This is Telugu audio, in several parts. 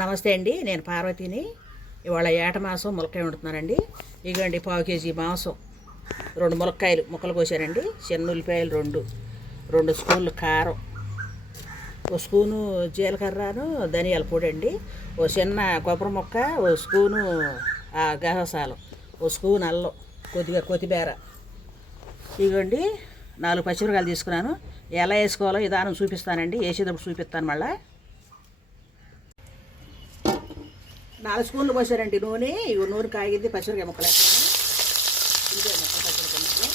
నమస్తే అండి, నేను పార్వతిని. ఇవాళ ఏట మాసం ములక్కాయ వండుతున్నానండి. ఇగండి పావు కేజీ మాంసం, 2 ములక్కాయలు ముక్కలు కోసానండి, చిన్న ఉల్లిపాయలు 2 స్పూన్లు కారం, 1 స్పూను జీలకర్రను ధనియాల పొడి అండి, ఓ చిన్న కొబ్బరి ముక్క, 1 స్పూను గసగసాలు, 1 స్పూన్ అల్లం, కొద్దిగా కొత్తిమీర. ఇగండి 4 పచ్చిమిరకాయలు తీసుకున్నాను. ఎలా వేసుకోవాలో విధానం చూపిస్తానండి, వేసేటప్పుడు చూపిస్తాను. మళ్ళీ 4 స్పూన్లు పోసారండి నూనె. ఇవి నూనె కాగింది, పచ్చిమిరకాయ ముక్కలు వేస్తాను. ఉల్లిపాయ ముక్కలు, పచ్చిమిరకాయ ముక్కలు.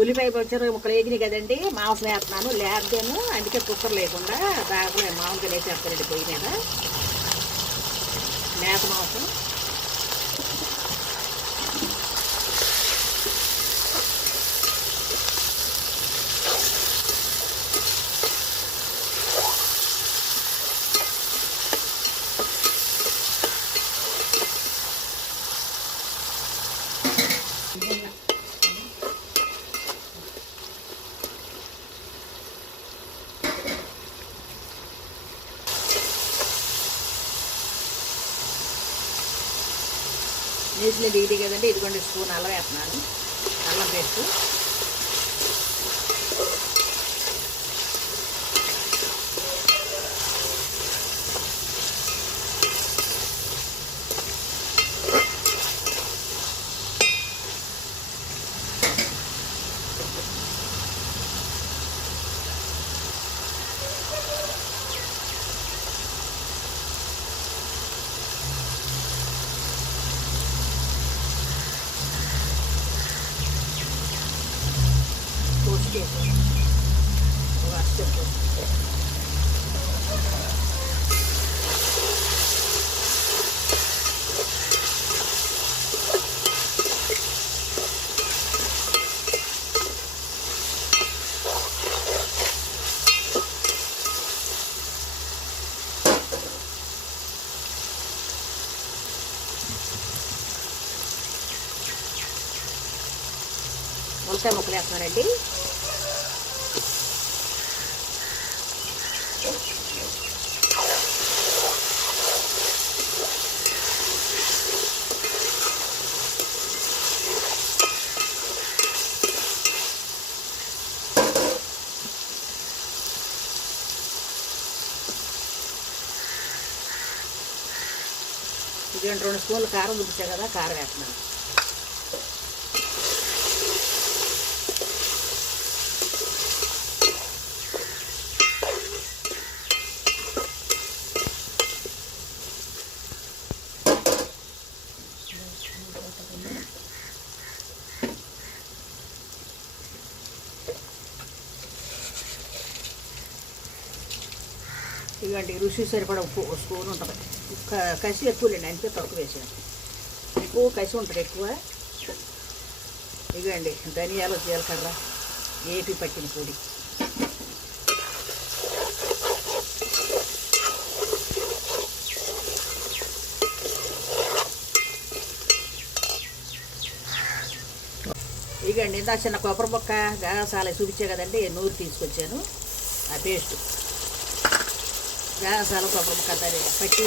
ఉల్లిపాయ పచ్చిమిరకాయ ముక్కలు వేగినాయి కదండి, మాంసం వేస్తున్నాను. లేద్దాము, అందుకే కుక్కర్ లేకుండా దాంట్లో మాంసం వేసేస్తానండి పొయ్యి మీద. మేక మాంసం నీటిని దిగిది కదండి. ఇదిగోండి స్పూన్ అల్లం వేస్తున్నాను, అల్లం పేస్ట్. ములక్కాయ ముక్కలు వేస్తున్నారండి. ఇది 2 స్పూన్లు కారం చూపించా కదా, కారం వేస్తున్నాను. ఇలాంటి రుచి సరిపడ ఉప్పు 1 స్పూన్ ఉంటుంది. కసి ఎక్కువ లేండి, అందుకే తక్కువ వేసాను. ఎక్కువ కసి ఉంటుంది ఎక్కువ. ఇదండి ధనియాలు, జీలకర్ర ఏపి పట్టిన పొడి. ఇదండి ఇందా చిన్న కొబ్బరి ముక్క, గసగసాలు చూపించే కదండి, నూరు తీసుకొచ్చాను. ఆ పేస్ట్ గసగసాలు కొబ్బరి ముక్క పట్టి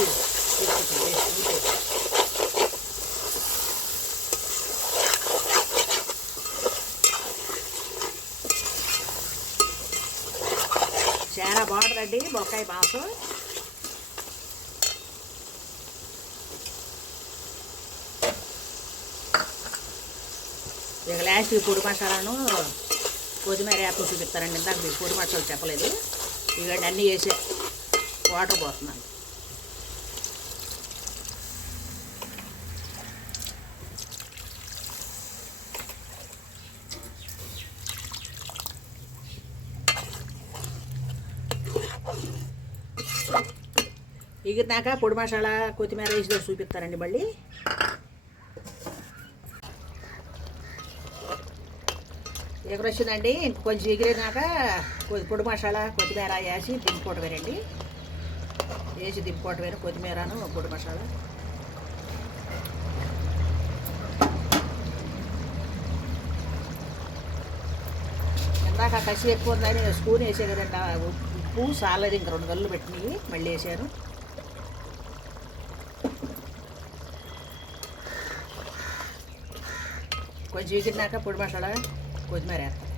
చాలా బాగుంటుందండి ములక్కాయ మాంసం. ఇక లాస్ట్ పొడి మసాలాను కొత్తిమీర యాప్ చూపిస్తానండి. ఇందాక మీకు పొడి మసాలా చెప్పలేదు. ఇవన్నీ అన్నీ వేసే వాటర్ పోతున్నాను. ఎగిరినాక పొడి మసాలా కొత్తిమీర వేసి చూపిస్తానండి మళ్ళీ. ఎగురొచ్చిందండి. ఇంక కొంచెం ఎగిరినాక పొడి మసాలా కొత్తిమీర వేసి దింపుకోవటమేనండి. వేసి దింపుకోవటమేను కొత్తిమీరను పొడి మసాలా. ఇందాక కసి ఎక్కువ ఉందని స్పూన్ వేసే కదండి. ఉప్పు సాలది ఇంక 2 గల్లు పెట్టినవి మళ్ళీ వేసాను. కొంచెం ఎగిరినాక పొడి మసాలా కొత్తిమీర వేస్తాను.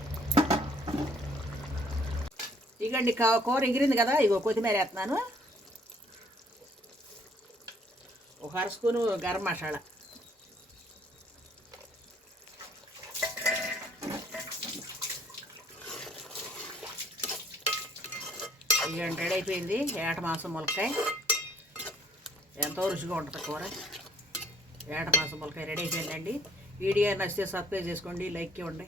ఇగండి కూర ఎగిరింది కదా, ఇగో కొత్తిమీర వేస్తున్నాను. 1 అర స్పూను గరం మసాలా. ఇగండి రెడీ అయిపోయింది ఏట మాసం ములక్కాయ. ఎంతో రుచిగా ఉంటుంది కూర. ఏట మాసం ములక్కాయ రెడీ అయిపోయిందండి. వీడియో నచ్చితే సబ్స్క్రైబ్ చేసుకోండి, లైక్ ఇవ్వండి.